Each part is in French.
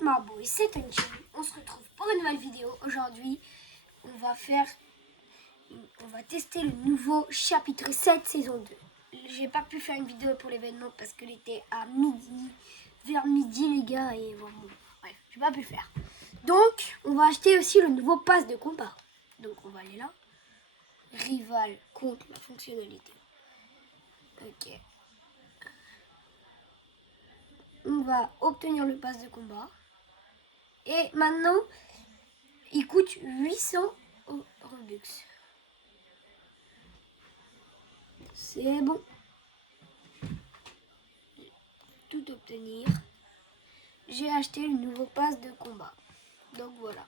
Marbo et c'est Angie. On se retrouve pour une nouvelle vidéo. Aujourd'hui, on va tester le nouveau chapitre 7 saison 2. J'ai pas pu faire une vidéo pour l'événement parce qu'il était à midi, vers midi les gars, et bon, bref, j'ai pas pu le faire. Donc, on va acheter aussi le nouveau pass de combat. Donc, on va aller là. Rival contre la fonctionnalité. Ok. On va obtenir le pass de combat. Et maintenant, il coûte 800 Robux. C'est bon. Tout obtenir. J'ai acheté le nouveau pass de combat. Donc voilà.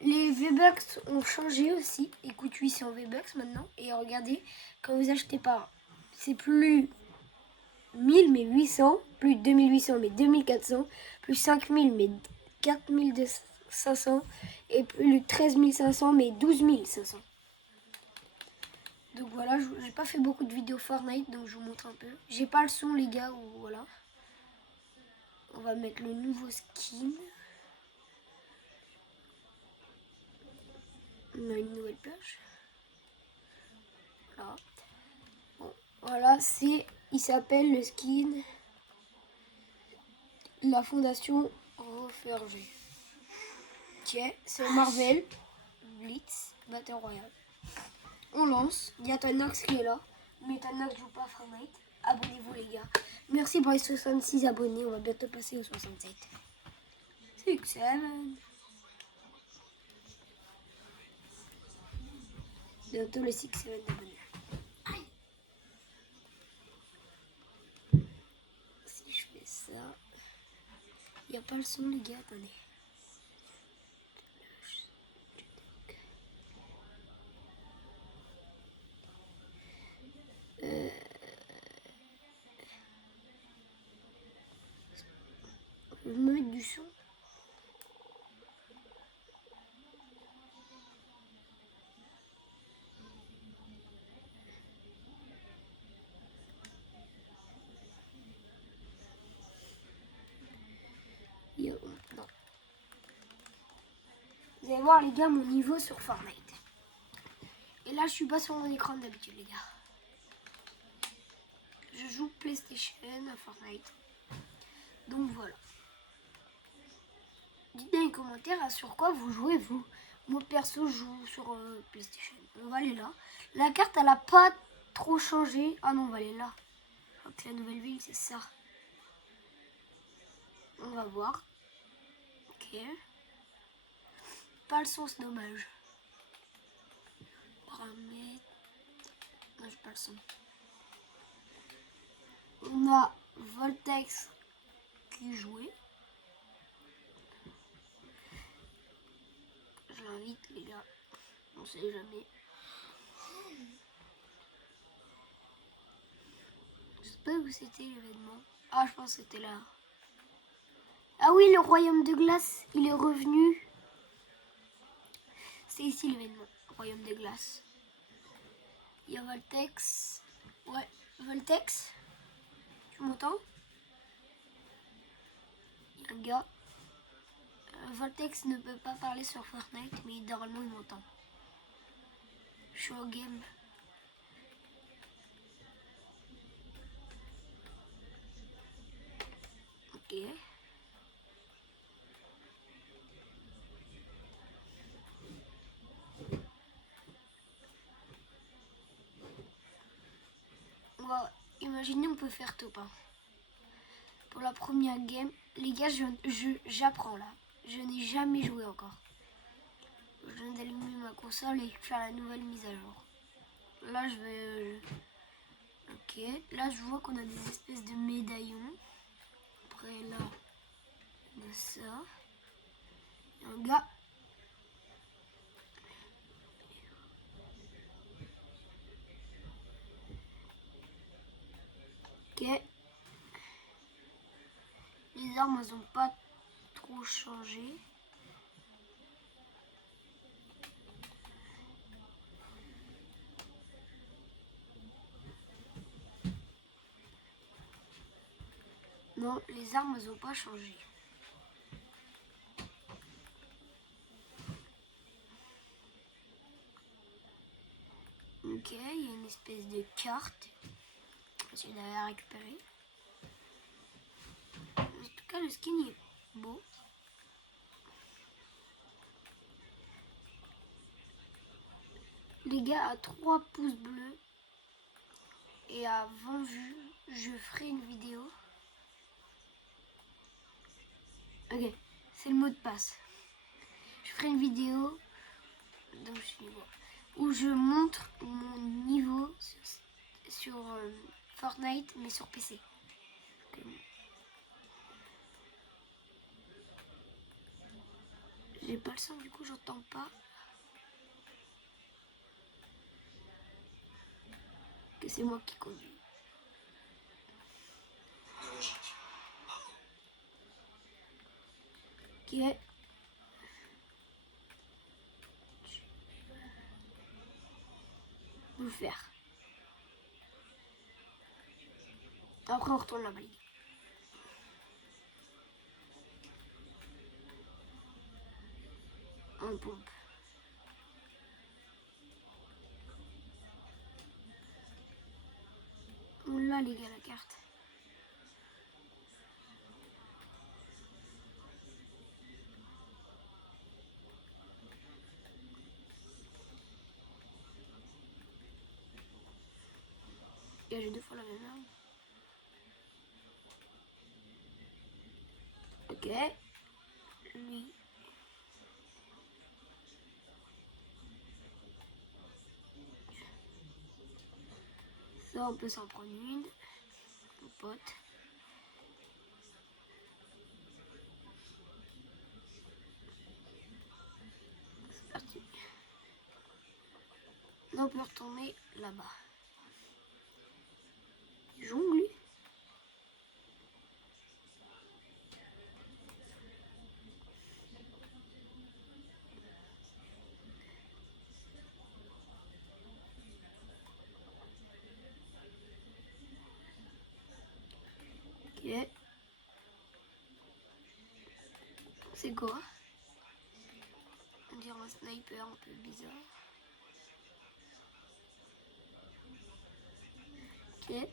Les V-Bucks ont changé aussi. Ils coûtent 800 V-Bucks maintenant. Et regardez, quand vous achetez pas, c'est plus 1000 mais 800, plus 2800 mais 2400, plus 5000 mais 4500 et plus 13500 mais 12500. Donc voilà, j'ai pas fait beaucoup de vidéos Fortnite, donc je vous montre un peu. J'ai pas le son les gars, ou voilà. On va mettre le nouveau skin. On a une nouvelle page. Voilà. Bon, voilà, il s'appelle le skin La Fondation Reforgée. Tiens, c'est Marvel Blitz Battle Royale. On lance. Il y a Tanox qui est là. Mais Tanox joue pas à Fortnite. Abonnez-vous les gars. Merci pour les 66 abonnés. On va bientôt passer aux 67. C'est excellent. Bientôt les 6-7 abonnés. Aïe. Si je fais ça. Il n'y a pas le son les gars, attendez. Je vais me mettre du son. Non. Vous allez voir les gars mon niveau sur Fortnite. Et là je suis pas sur mon écran d'habitude les gars. Je joue PlayStation à Fortnite. Donc voilà. Dites dans les commentaires sur quoi vous jouez vous. Moi perso je joue sur PlayStation. On va aller là. La carte elle a pas trop changé. Ah non on va aller là. Je crois que la nouvelle ville c'est ça. On va voir. Ok. Pas le son c'est dommage. Paramètres. Non j'ai pas le son. On a Voltex qui jouait. Je l'invite les gars. On sait jamais. Je sais pas où c'était l'événement. Ah je pense que c'était là. Ah oui le royaume de glace. Il est revenu. C'est ici l'événement. Royaume de glace. Il y a Voltex. Ouais. Voltex. Tu m'entends? Il y a un gars. Voltex ne peut pas parler sur Fortnite, mais normalement il m'entend. Je suis en game. Ok. Imaginez on peut faire top 1. Pour la première game, les gars, j'apprends là. Je n'ai jamais joué encore. Je viens d'allumer ma console et faire la nouvelle mise à jour. Là, je vais... Ok. Là, je vois qu'on a des espèces de médaillons. Après, là, on a ça. Et un gars. Ok. Les armes, elles n'ont pas trop changé. Non, les armes, elles n'ont pas changé. Ok, il y a une espèce de carte. On va essayer d'aller la récupérer. En tout cas, le skin est beau. Les gars, à 3 pouces bleus et à 20 vues, je ferai une vidéo. Ok, c'est le mot de passe. Je ferai une vidéo donc, où je montre mon niveau sur Fortnite, mais sur PC. J'ai pas le son, du coup j'entends pas. Que c'est moi qui conduis. Ok. Je vais le faire. Après on retourne là-bas. On pompe. On l'a les gars la carte. Et j'ai 2 fois la même arme. Ok. Lui. Ça on peut s'en prendre une. Mon pote. C'est parti. Là on peut retourner là-bas. Jongle lui. Ok. C'est quoi? On dirait un sniper un peu bizarre. Ok.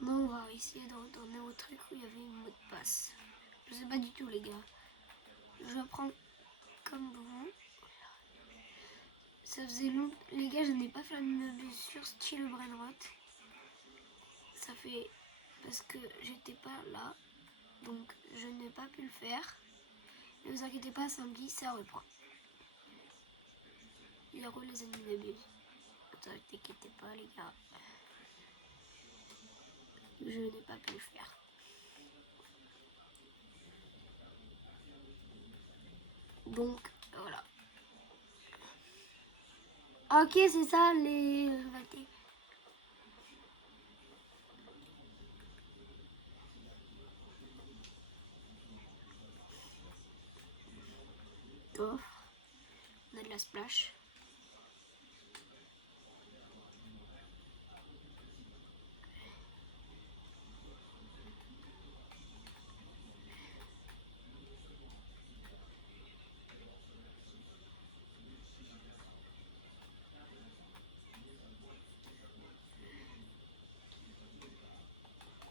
Non, on va essayer de retourner au truc où il y avait une mot de passe. Je sais pas du tout les gars. Je vais apprendre comme vous. Ça faisait longtemps. Les gars, je n'ai pas fait une mesure style Brainrot. Ça fait parce que j'étais pas là. Donc je n'ai pas pu le faire. Ne vous inquiétez pas, samedi ça reprend. Il y aura les animés. Ne t'inquiétez pas les gars. Je n'ai pas pu le faire. Donc voilà. Ok, c'est ça les. Oh, on a de la splash.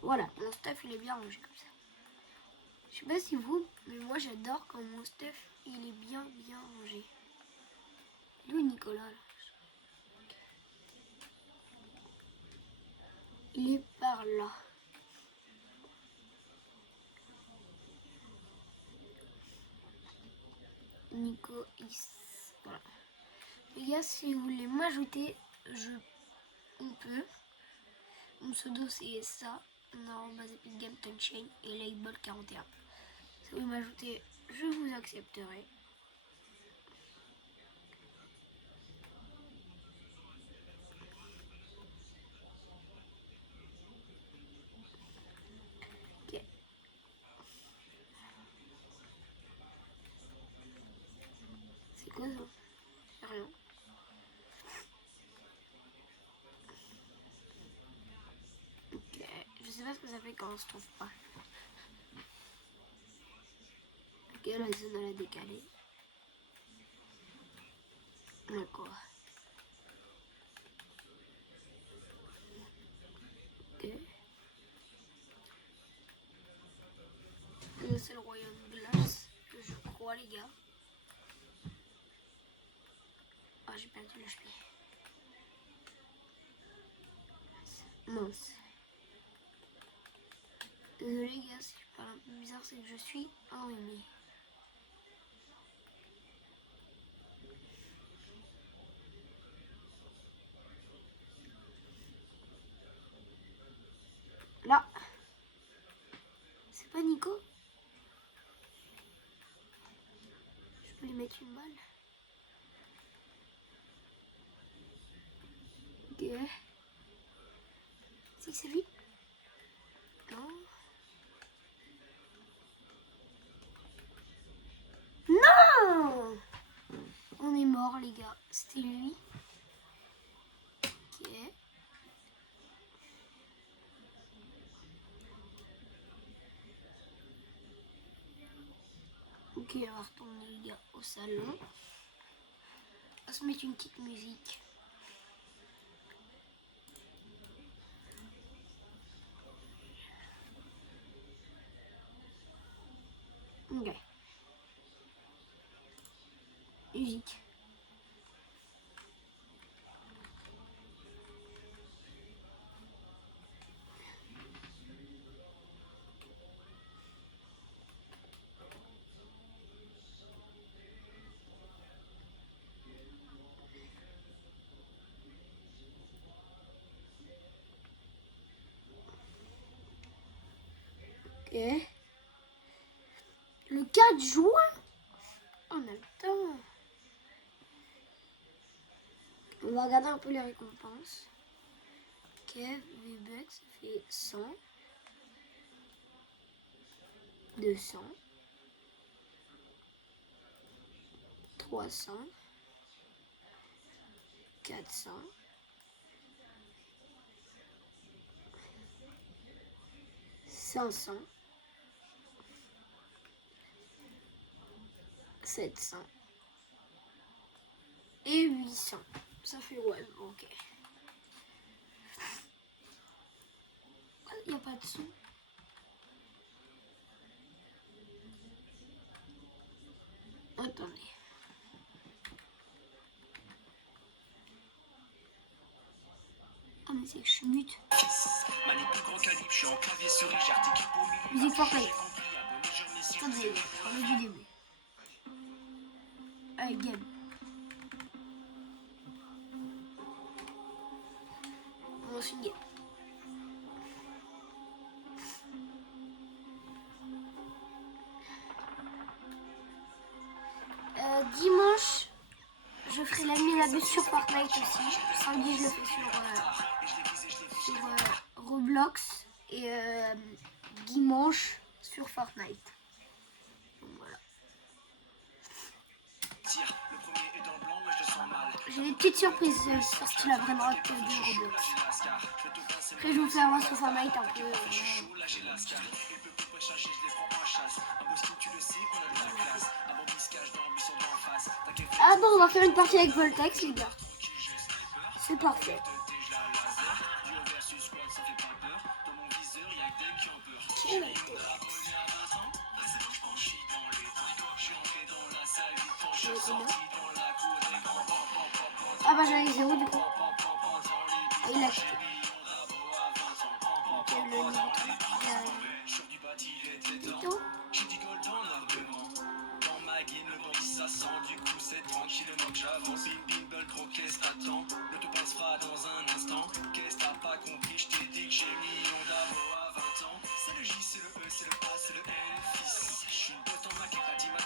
Voilà, mon stuff il est bien rangé comme ça. Je sais pas si vous, mais moi j'adore quand mon stuff il est bien rangé. Lui Nicolas là. Il est par là. Nico voilà. Les gars, si vous voulez m'ajouter, on peut. Mon pseudo c'est ça. On a en base Epic Game Chain et Label 41. Si vous voulez m'ajouter, je vous accepterai. Ok. C'est quoi ça? C'est rien. Ok. Je sais pas ce que ça fait quand on se trouve pas. Ok, la zone elle a décalé. D'accord. Ok. C'est le royaume de glace, je crois, les gars. Ah, j'ai perdu l'HP. Mince. Désolé, les gars, si je parle un peu bizarre, c'est que je suis enrhumé. Là. C'est pas Nico? Je peux lui mettre une balle. Ok. Si c'est lui? Non. Non! On est mort, les gars. C'était lui. Ok. Ok, on va retourner, les gars, au salon. On va se mettre une petite musique. Ok. Musique. Ok. Le 4 juin? On a le temps. On va regarder un peu les récompenses. Ok, V-Bucks, ça fait 100. 200. 300. 400. 500. 700. Et 800. Ça fait ouais, ok. Il n'y a pas de sous. Attendez. Ah mais c'est que je suis mute. Musique Fortnite. Attendez, je remets du début. Allez, game. On lance une game. Dimanche, je ferai la nuit à la bus sur Fortnite aussi. Samedi, je le fais sur Roblox. Et dimanche, sur Fortnite. Donc voilà. J'ai des petites surprises sur style la vraie droite de Roblox. Après, je vous fais avoir sur Fortnite un peu. Ah bon, on va faire une partie avec Voltex, les gars. C'est parfait. Ah bah j'avais 0 du coup. Ah, il a quitté. Le niveau 3. Ça sent du coup c'est tranquillement que j'avance. Bimble trop qu'est-ce t'attends? Le tout passera dans un instant. Qu'est-ce t'as pas compris? Je t'ai dit que j'ai millions d'abos à 20 ans. C'est le J, c'est le E, c'est le A, c'est le L, fils. Je suis une botte en maquette, t'as dit ma...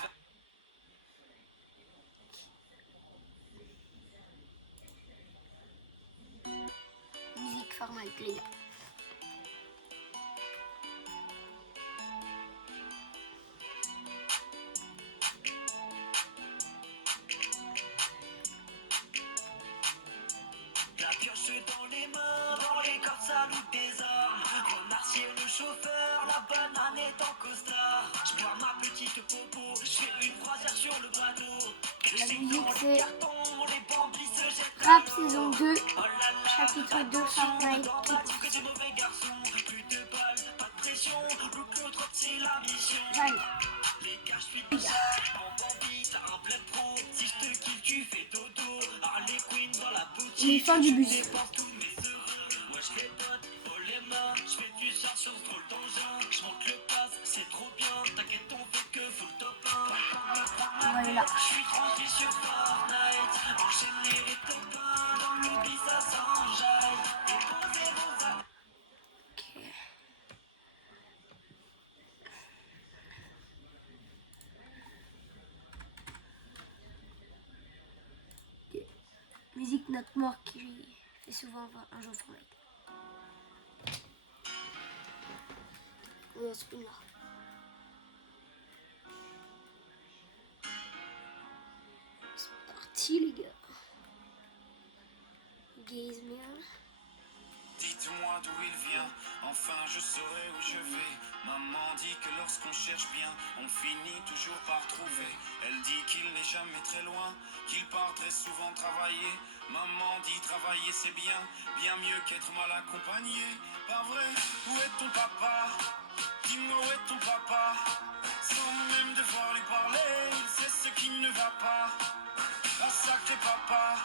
Musique Fortnite, les gars. La pioche dans les mains, dans les cordes, ça loot des armes. Remercier le chauffeur, la la banane est en costard. Je bois ma petite popo, je fais une croisière sur le bateau. La musique c'est Carton, les bambis se jettent Rap à saison l'eau. 2, Oh là là, chapitre 2, Fortnite. normal, que des mauvais garçons. Plus de balles, pas de pression. Le trop c'est la mission. Allez, Les gars, je suis tout ça. En bandit, t'as un bled pro. Si je te kill, tu fais dodo. Harley Quinn dans la boutique. il est fin du bus. Dépense tous mes euros. Moi, je les donne, oh les mains. Je fais du surf sur ce drôle d'engin. Je monte le pass, c'est trop bien. T'inquiète, on fait que full top 1. Voilà. Je suis tranquille sur Fortnite. Enchaîner les top 1. Dans le lobby, ça s'enjaille. Et posez vos armes. Ok. Musique Note Mort qui fait souvent un jeu Fortnite. Spinner. C'est parti les gars. Gazeman. Dites-moi d'où il vient, enfin je saurai où je vais. Maman dit que lorsqu'on cherche bien, on finit toujours par trouver. Elle dit qu'il n'est jamais très loin, qu'il part très souvent travailler. Maman dit travailler c'est bien, bien mieux qu'être mal accompagné. Pas vrai, où est ton papa? Dis-moi où est ton papa? Sans même devoir lui parler, il sait ce qui ne va pas. Ah sacré papa,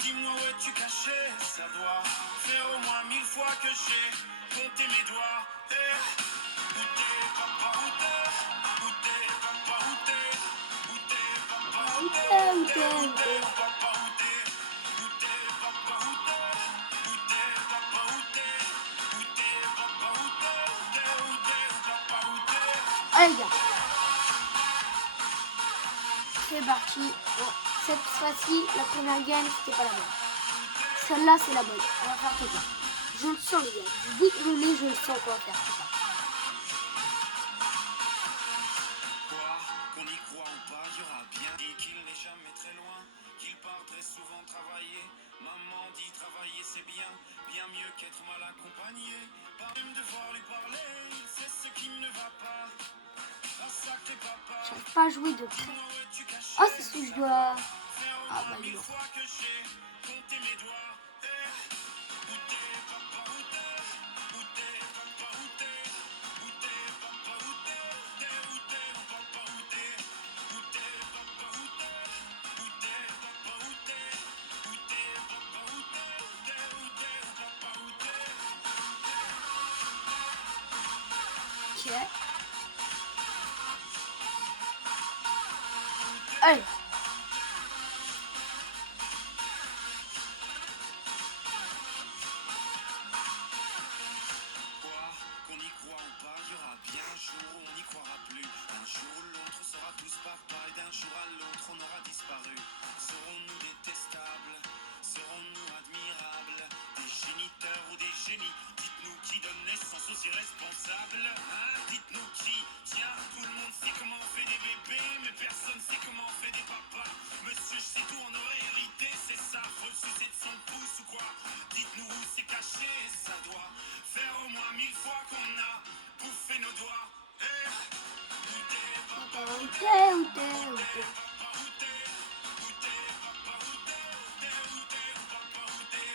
dis-moi où es-tu caché? Ça doit faire au moins 1000 fois que j'ai compté mes doigts. Où t'es papa, où t'es? Où t'es papa, où t'es? Où t'es papa, où t'es? Où t'es papa, où t'es? Où t'es papa, où t'es? Où t'es papa, où t'es? Où t'es papa, où t'es? Où t'es papa, où t'es? Allez les gars. C'est parti. Bon, cette fois-ci, la première game, c'était pas la bonne. Celle-là, c'est la bonne. On va faire tout ça. Je le sens, les gars. Dès que je le mets, je le sens qu'on va faire tout ça. Quoi, qu'on y croit ou pas, il y aura bien dit qu'il n'est jamais très loin, qu'il part très souvent travailler. Maman dit travailler c'est bien, bien mieux qu'être mal accompagné. Pas même devoir lui parler, il sait ce qui ne va pas. Ah sacré papa, J'arrive pas à jouer de près. dis-moi où es-tu caché? Oh, c'est ce que je dois. Faire au Ah, moins bah, il est 1000 mort. fois que j'ai compté mes doigts. Où t'es papa, où t'es? Où t'es papa, où t'es? Où t'es papa, où t'es? Où t'es papa, où t'es? Où t'es papa, où t'es? Où t'es papa, où t'es? Où t'es papa, où t'es? Où t'es papa, où t'es? Ok. Allez. Quoi, qu'on y croit ou pas, il y aura bien un jour où on n'y croira plus. Un jour où l'autre sera tous papa et d'un jour à l'autre on aura disparu. Serons-nous détestables? Serons-nous admirables? Des géniteurs ou des génies? Dites-nous qui donne naissance aux irresponsables, hein? Dites-nous qui? Tiens, tout le monde sait comment on fait des bébés, mais personne sait comment on fait des papas. Monsieur, je sais tout, on aurait hérité, c'est ça. Faut le sucer de son pouce ou quoi? Dites-nous où c'est caché, ça doit faire au moins 1000 fois qu'on a bouffé nos doigts. Où t'es papa, Où t'es, où t'es, où t'es. papa, où t'es? Où t'es papa, où t'es? Où t'es papa, où t'es?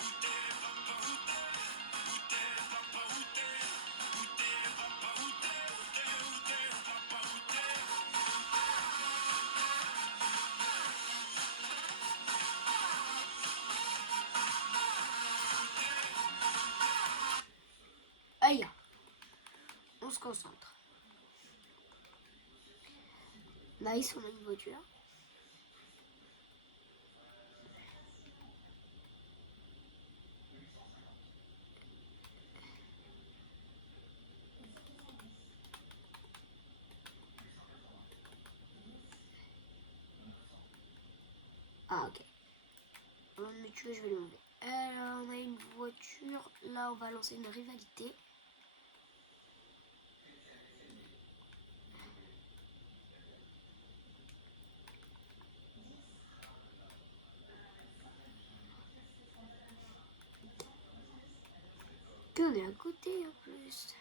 Où t'es papa, où t'es? Où t'es papa, où t'es? Où t'es papa, où t'es? Où t'es papa, où t'es? Allez, on se concentre. Nice, on a une voiture. Ah, ok. Avant de me tuer, je vais l'enlever. On a une voiture. Là, on va lancer une rivalité. Et on est à côté en plus.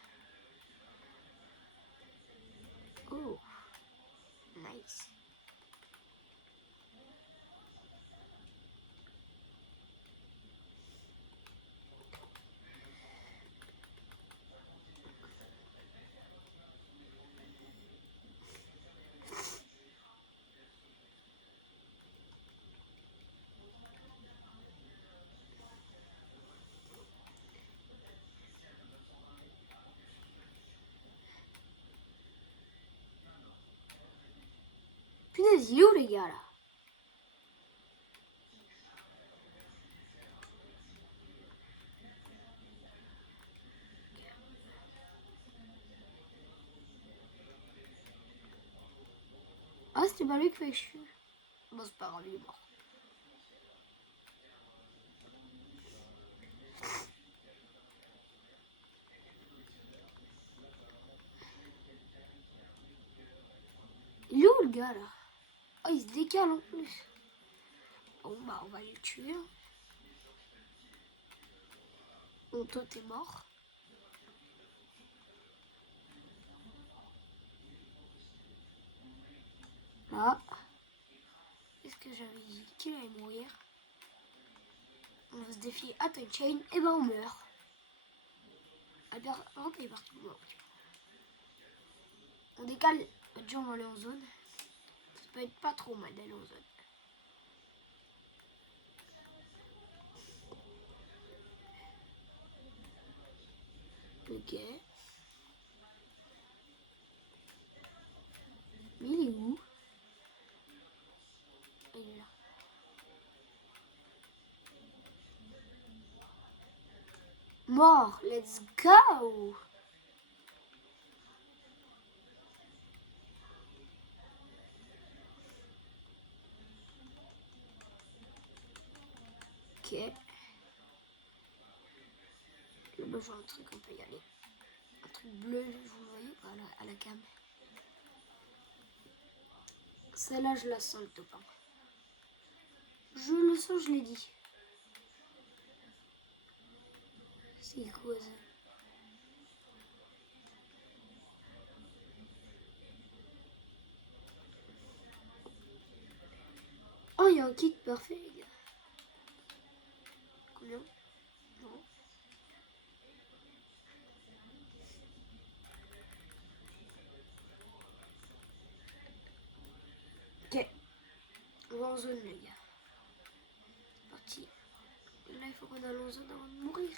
Punaise, il est où les gars là? Ah, c'était pas lui qui fait chier. Bon, c'est pas grave, il est mort. Il est où le gars là? Oh, il se décale en plus. Bon, bah, on va aller le tuer. Hein. Bon, toi, t'es mort. Là. Qu'est-ce que j'avais dit? Qu'il allait mourir. On va se défier à Toy Chain. Et ben, on meurt. Albert, rentre, il est parti. Bon. On décale. Déjà, on va aller en zone. Ça peut être pas trop mal d'aller en zone. Ok. Mais il est où? Il est là. Mort, let's go! Ok. Là-bas, je vois un truc, on peut y aller. Un truc bleu, vous le voyez? Voilà, à la cam. Celle-là, je la sens le top 1. Je le sens, je l'ai dit. C'est quoi ça? Oh, il y a un kit parfait, les gars. Combien? Non. Ok. On va en zone, les gars. C'est parti. Là, il faut qu'on aille en zone avant de mourir.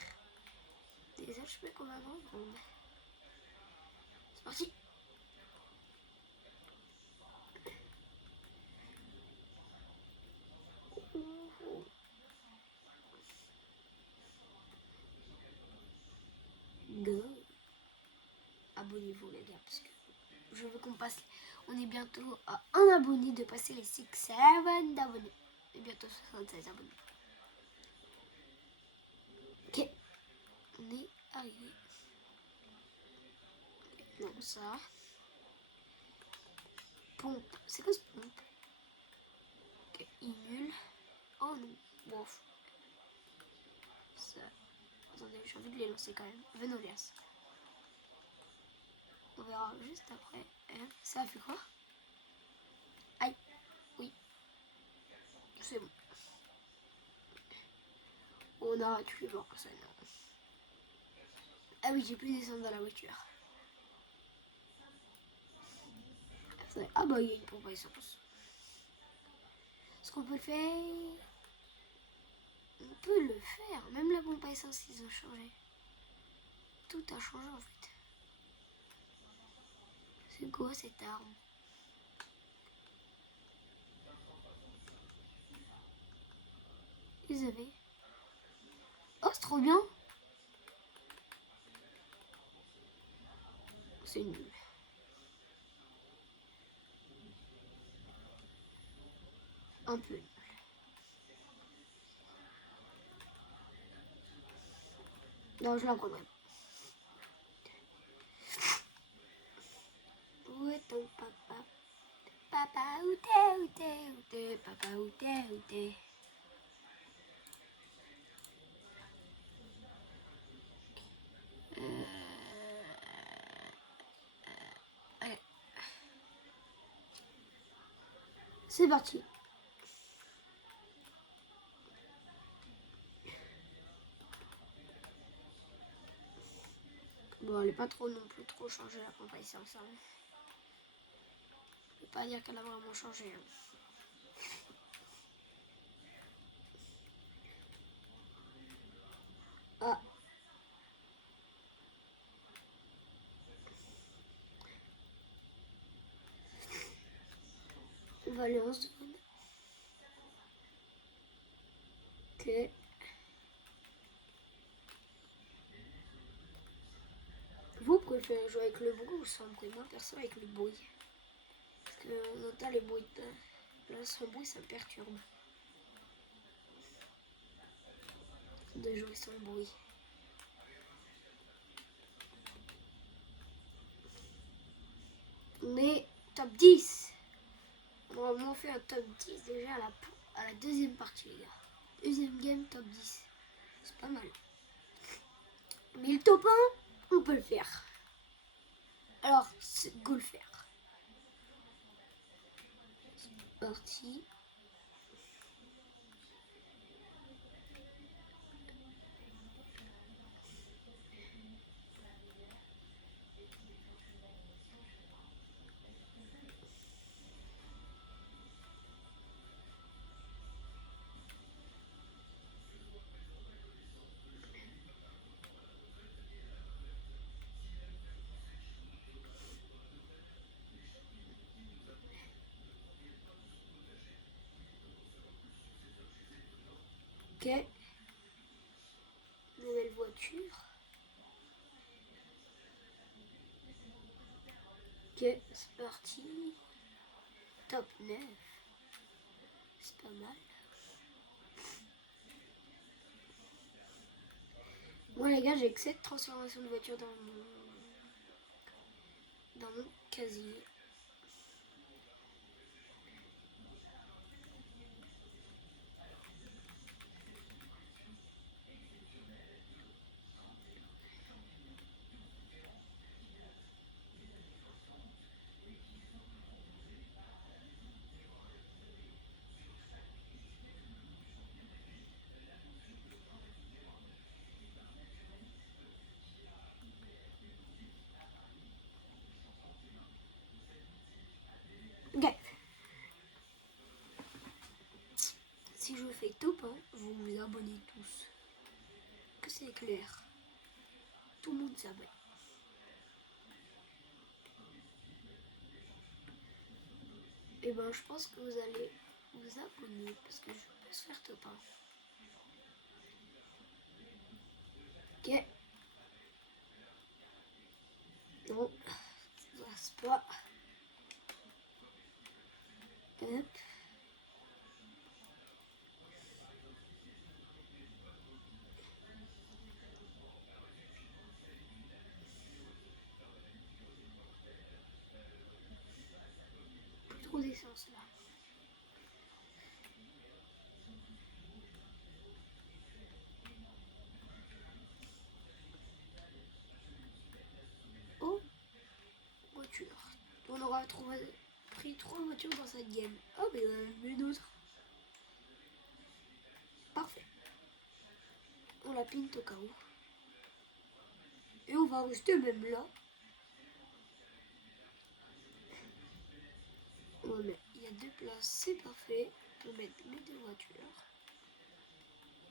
Des HP qu'on va vendre. Bon. C'est parti. Go. Abonnez-vous, les gars, parce que je veux qu'on passe. On est bientôt à un abonné de passer les 6-7 d'abonnés. Et bientôt 76 abonnés. Ok. On est arrivé. Non, ça. Pompe. C'est quoi ce pompe? Ok, il est nul. Oh non. Bon. Ça. Attendez, j'ai envie de les lancer quand même. Venolias. On verra juste après. Ça a fait quoi? Aïe. Oui. C'est bon. On a tué voir ça. Non. Ah oui, j'ai pu descendre dans la voiture. Ah bah il y a une pompe à essence. Est-ce qu'on peut le faire? On peut le faire. Même la pompe à essence, ils ont changé. Tout a changé en fait. C'est quoi cette arme? Ils avaient. Oh, c'est trop bien. C'est nul. Un peu nul. Non, je la prendrai pas. Où est ton papa? Papa, où t'es? Papa, où t'es? Allez. C'est parti. Bon, elle est pas trop non plus trop changée la pompe à essence. Hein. Je peux pas dire qu'elle a vraiment changé. Hein. Ah. On va aller en zone. Ok. Vous préférez jouer avec le bruit ou sans bruit? Moi perso avec le bruit. Parce qu'on entend les bruits là, sans bruit ça me perturbe. De jouer sans bruit. Mais top 10. On va vraiment faire un top 10 déjà à la deuxième partie les gars. Deuxième game top 10. C'est pas mal. Mais le top 1, on peut le faire. Alors, c'est go le faire. C'est parti. Ok. Nouvelle voiture. Ok, c'est parti. Top 9. C'est pas mal. Moi les gars, j'ai que 7 transformations de voiture dans mon casier. Ok. Si je fais top 1, vous vous abonnez tous. Que c'est clair. Tout le monde s'abonne. Et ben je pense que vous allez vous abonner parce que je peux se faire top 1. Ok. Non, ça passe pas. Hop. Plus trop d'essence là. Oh, voiture. On aura pris 3 voitures dans cette game. Oh, mais une autre. Parfait. On la pinte au cas où. Et on va rester même là. On va mettre, il y a 2 places, c'est parfait. On peut mettre les 2 voitures.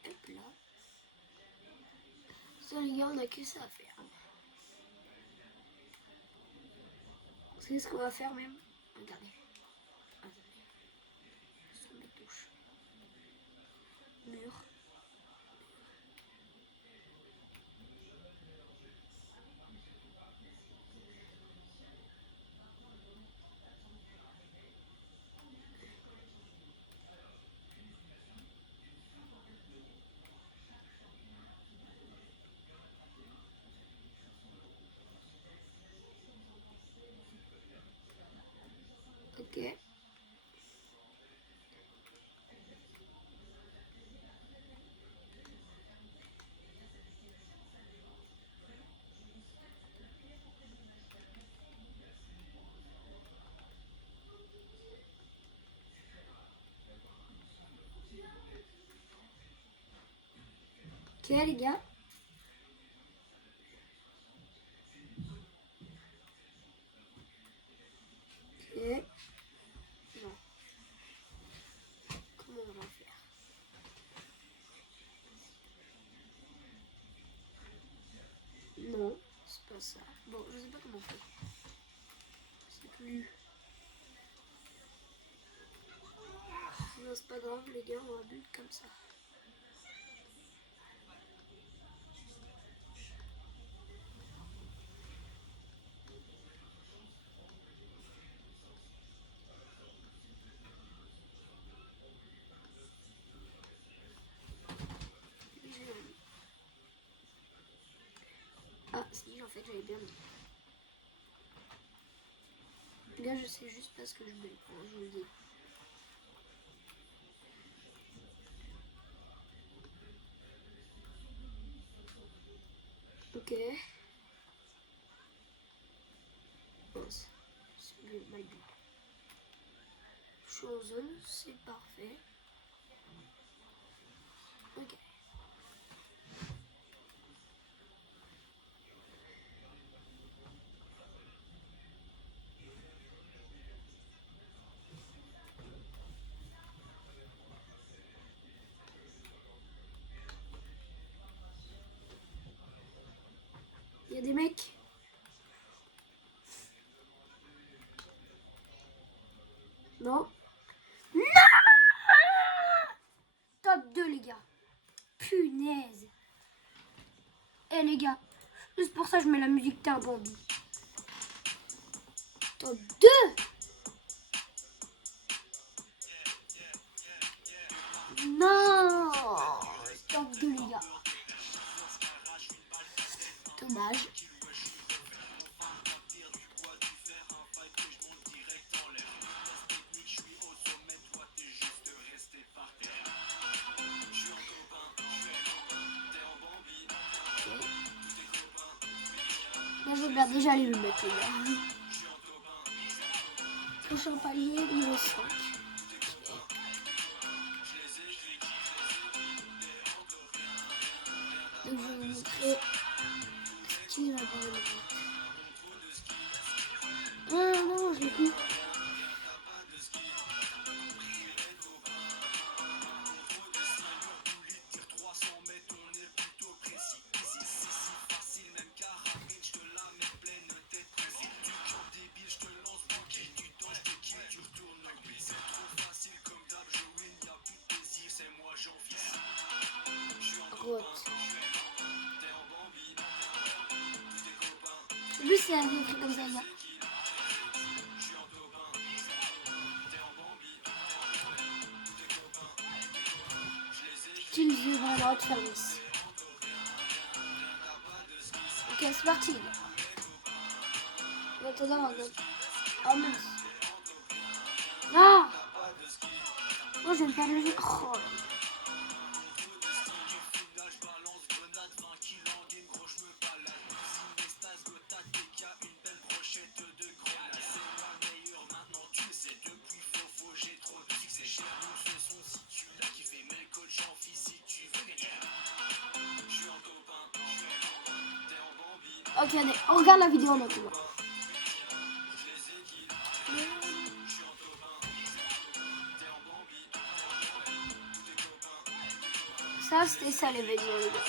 Hop là. Ça les gars, on a que ça à faire. C'est ce qu'on va faire même. Regardez. Attendez. Sur mes touches. Mur. Ok. Ok les gars. Ok. Non. Comment on va faire? Non, c'est pas ça. Bon, je sais pas comment on fait. C'est plus. Non, c'est pas grave, les gars, on va bulle comme ça. Ah, si, en fait, j'avais bien mis. Les gars, je sais juste pas ce que je bulle, je vous le dis. Ok. Mince. C'est mal bu. Je suis en zone, c'est parfait. Ok. Il y a des mecs. Non. Non. Top 2, les gars. Punaise. Eh, les gars. Juste pour ça, je mets la musique, t'es un bandit. Top 2. Non. Top 2, les gars. Dommage. Là, je regarde déjà les mecs, les gars. Prochain palier, niveau 5. Donc, je vais vous montrer ce qu'il va parler. Ah non, je l'ai plus. Lui, c'est écrit comme ça, là. Utiliser le droit de service. Ok, c'est parti. Maintenant, on regarde. Ah mince. Ah! Oh, je vais me faire le jeu. Oh. Ok, allez, on regarde la vidéo maintenant. Ça, c'était ça l'événement, les gars.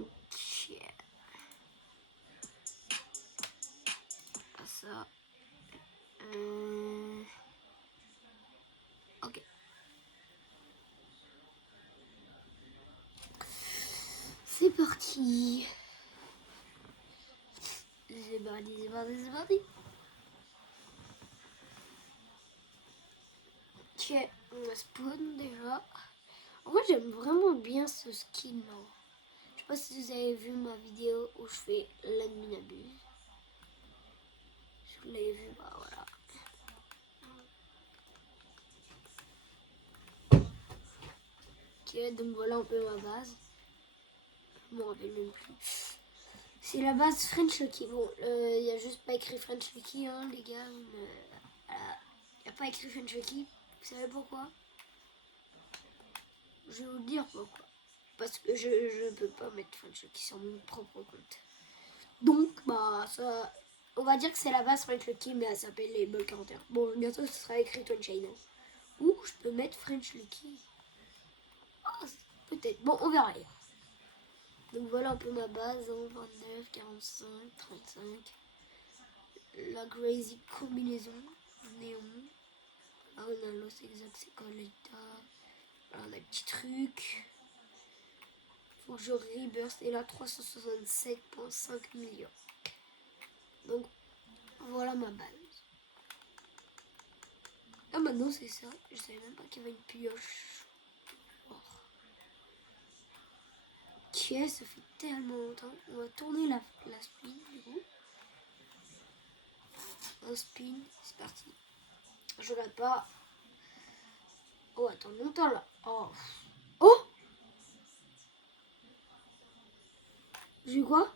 Ok. Ça. Ok. C'est parti. C'est parti, c'est parti, c'est parti. Ok, on va spawn déjà. En fait, j'aime vraiment bien ce skin là. Je sais pas si vous avez vu ma vidéo où je fais l'ennemi n'abuse. Si vous l'avez vu, bah voilà. Ok, donc voilà un peu ma base. Je m'en rappelle même plus. C'est la base French Lucky. Bon, il n'y a juste pas écrit French Lucky, hein, les gars. Voilà. Il n'y a pas écrit French Lucky. Vous savez pourquoi? Je vais vous dire pourquoi. Parce que je ne peux pas mettre French Lucky sur mon propre compte. Donc, bah, ça. On va dire que c'est la base French Lucky, mais elle s'appelle les Ball 41. Bon, bientôt, ce sera écrit Twin China. Ou je peux mettre French Lucky. Oh, peut-être. Bon, on verra. Donc voilà un peu ma base, hein, 29, 45, 35. la crazy combinaison néon. Là on a Los Exact Collecta. Là on a un petit truc. Faut que je reburst et là 367,5 millions. Donc voilà ma base. Ah maintenant c'est ça. Je savais même pas qu'il y avait une pioche. Ok, ça fait tellement longtemps. On va tourner la spin du coup. Un spin, c'est parti. Je regarde pas. Oh, attends longtemps là. Oh. Oh. J'ai eu quoi?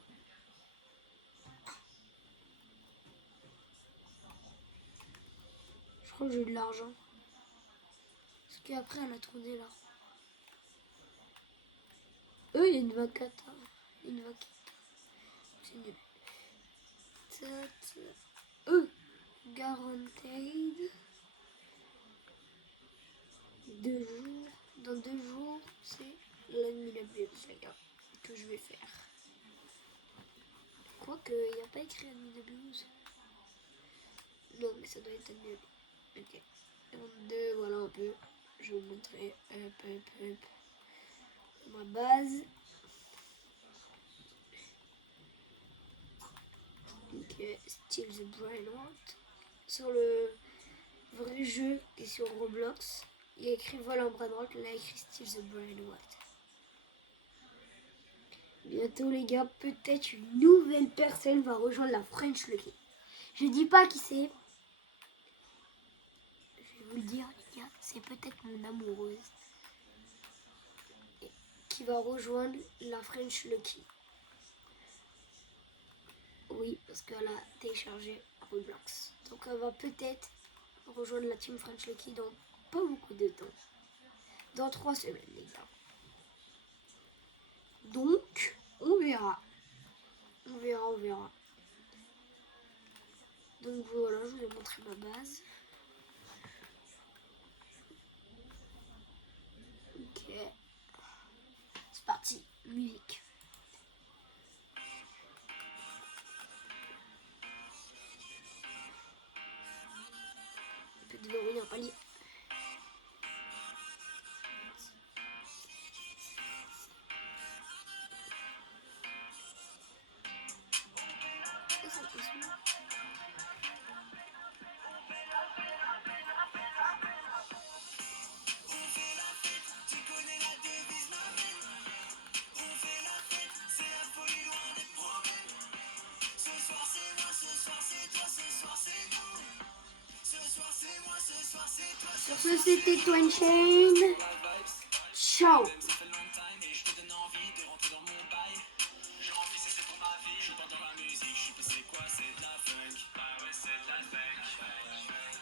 Je crois que j'ai eu de l'argent. Parce qu'après elle a tourné là. Il y a une vaquette. Une vaquette. C'est nul. Guaranteed. 2 jours. Dans 2 jours, c'est l'ennemi la plus les gars, que je vais faire. Quoique, il n'y a pas écrit l'ennemi de blues. Non, mais ça doit être mieux. Ok. 2, voilà un peu. Je vais vous montrer. Hop. Ma base. Ok, Still the Brain Rot. Sur le vrai jeu qui est sur Roblox, il y a écrit Vol en Brain Rot, là il y a écrit Still the Brain Rot. Bientôt les gars, peut-être une nouvelle personne va rejoindre la French Lucky. Je dis pas qui c'est. Je vais vous le dire les gars, c'est peut-être mon amoureuse qui va rejoindre la French Lucky. Oui, parce qu'elle a téléchargé Roblox. Donc elle va peut-être rejoindre la team French Lucky dans pas beaucoup de temps. Dans 3 semaines les gars. Donc, on verra. On verra. Donc voilà, je vous ai montré ma base. Ok. C'est parti, musique. On peut devenir un palier. Sur ce, c'était Twin Chain. Ciao.